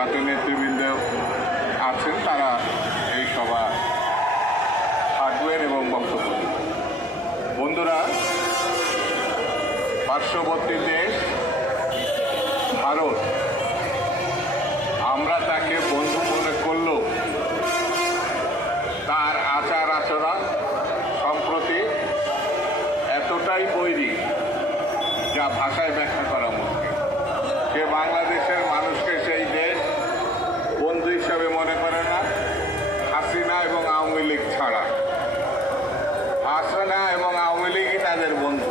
জাতীয় নেতৃবৃন্দ আছেন, তারা এই সভা থাকবেন এবং বক্তব্য বন্ধুরা, পার্শ্ববর্তী দেশ, ভারত, আমরা তাকে বন্ধু মনে করলেও তার আচার আচরণ সম্প্রতি এতটাই বৈরী যা ভাষায় ব্যাখ্যা করা মুশকিল। সে বাংলাদেশের মানুষকে সেই দেশ বন্ধু হিসাবে মনে করে না, হাসিনা এবং আওয়ামী লীগ ছাড়া। হাসিনা এবং আওয়ামী লীগই তাদের বন্ধু।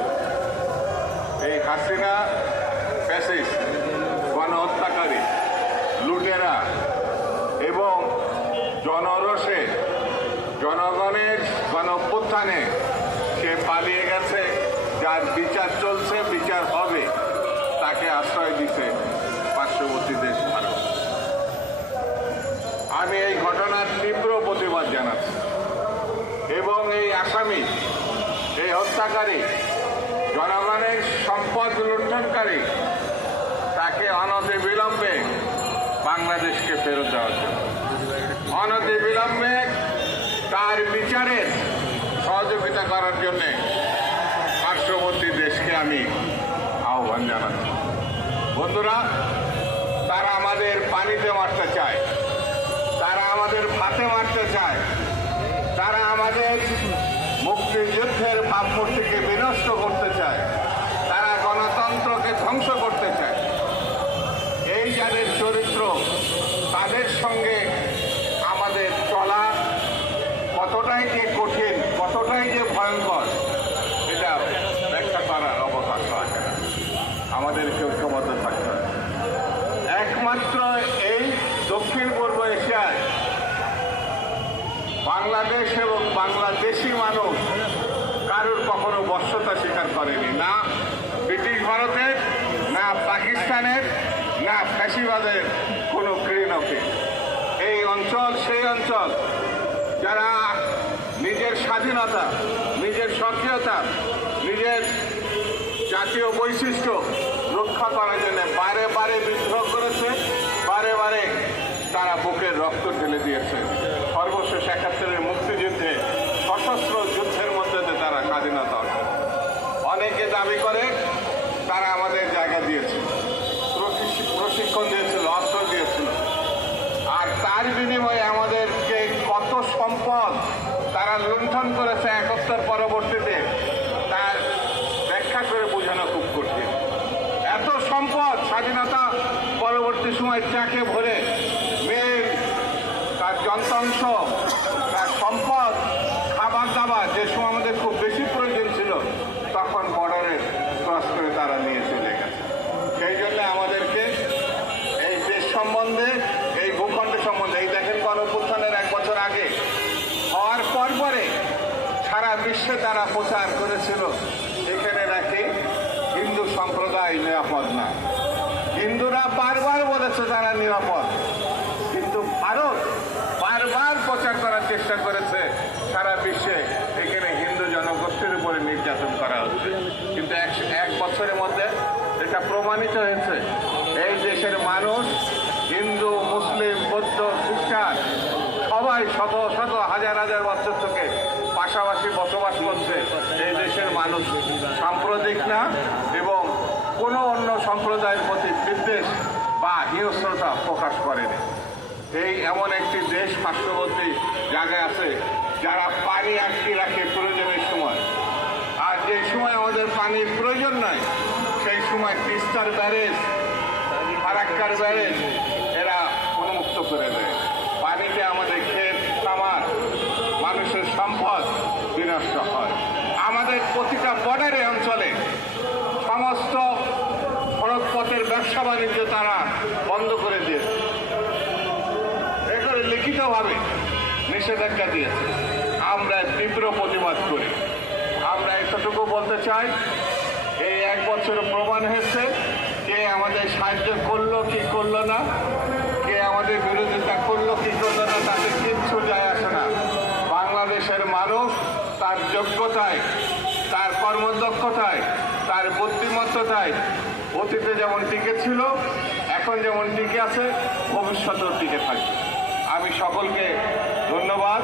এই হাসিনা ফ্যাসিস্ট গণহত্যাকারী, লুটেরা এবং জনরসে জনগণের গণ সে পালিয়ে গেছে। যার বিচার চলছে, বিচার হবে। আসামি। এই হত্যাকারী জনগণের সম্পদ লুণ্ঠনকারী, তাকে অনতি বিলম্বে বাংলাদেশকে ফেরত দেওয়ার জন্য। অনতি বিলম্বে তার বিচারের সহযোগিতা করার জন্য পার্শ্ববর্তী দেশকে আমি আহ্বান জানাচ্ছি। বন্ধুরা, তারা আমাদের পানিতে মারতে চায়। তারা আমাদের ভাতে মারতে চায়। তারা আমাদের মুক্তিযুদ্ধের ভাবমূর্তিকে বিনষ্ট করতে চায়, তারা গণতন্ত্রকে ধ্বংস করতে চায়। এই যাদের চরিত্র, তাদের সঙ্গে আমাদের চলা কতটাই যে কঠিন কতটাই যে ভয়ঙ্কর এটা ব্যাখ্যা করার অবকাশ রাখে না আমাদেরকে ঐক্যবদ্ধ থাকতে হবে একমাত্র এই দক্ষিণ পূর্ব এশিয়ায় বাংলাদেশ এবং বাংলাদেশি মানুষ কারোর কখনো বর্ষতা স্বীকার করেনি। না ব্রিটিশ ভারতের, না পাকিস্তানের, না ফ্যাসিবাদের কোনো কৃণকে এই অঞ্চল, সেই অঞ্চল যারা নিজের স্বাধীনতা, নিজের সক্রিয়তা নিজের জাতীয় বৈশিষ্ট্য রক্ষা করার জন্য বারে দাবি করে, তারা আমাদের জায়গা দিয়েছে। প্রশিক্ষণ দিয়েছিল অস্ত্র দিয়েছিল। আর তার বিনিময়ে আমাদেরকে কত সম্পদ তারা লুণ্ঠন করেছে একত্তর পরবর্তীতে তার ব্যাখ্যা করে বোঝানো খুব কঠিন। এত সম্পদ স্বাধীনতা পরবর্তী সময় চাকে ভরে মেল তার যন্ত্রাংশ, তার সম্পদ, খাবার দাবার, যে সময় আমাদের খুব বেশি প্রয়োজন ছিল তখন বর্ডারে ক্রস করে তারা নিয়ে চলে গেছে সেই জন্য আমাদেরকে এই দেশ সম্বন্ধে এই ভূখণ্ড সম্বন্ধে এই দেখেন গণপুত্থানের এক বছর আগে হওয়ার পর পরে সারা বিশ্বে তারা প্রচার করেছিল, এখানে নাকি হিন্দু সম্প্রদায় নিরাপদ না। হিন্দুরা বারবার বলেছে তারা নিরাপদ, কিন্তু ভারত বারবার প্রচার করার চেষ্টা করেছে, সারা বিশ্বে এখানে হিন্দু জনগোষ্ঠীর উপরে নির্যাতন করা হচ্ছে। কিন্তু এক এক বছরের মধ্যে এটা প্রমাণিত হয়েছে, এই দেশের মানুষ প্রকাশ করেনি। এই এমন একটি দেশ পার্শ্ববর্তী জায়গায় আছে, যারা পানি আটকে রাখে প্রয়োজনের সময়। আর যে সময় আমাদের পানির প্রয়োজন নয় সেই সময় তিস্তার ব্যারেজ ফারাক্কার ব্যারেজ, এরা উন্মুক্ত করে দেয় পানিতে আমাদের ক্ষেত খামার মানুষের সম্পদ বিনষ্ট হয় আমাদের প্রতিটা বর্ডারে অঞ্চলে সমস্ত সড়কপথের ব্যবসা বাণিজ্য তারা বন্ধ করে দিয়েছে লিখিতভাবে নিষেধাজ্ঞা দিয়েছে। আমরা তীব্র প্রতিবাদ করি। আমরা এতটুকু বলতে চাই, এই এক বছর প্রমাণ হয়েছে কে আমাদের সাহায্য করল, কি করল না, কে আমাদের বিরোধিতা করল, কি করল না, তাতে কিচ্ছু যায় আসে না। বাংলাদেশের মানুষ তার যোগ্যতায়, তার কর্মদক্ষতায়, তার বুদ্ধিমত্ততায় অতীতে যেমন টিকে ছিল, এখন যেমন টিকে আছে, ভবিষ্যতেও টিকে থাকবে। আমি সকলকে ধন্যবাদ।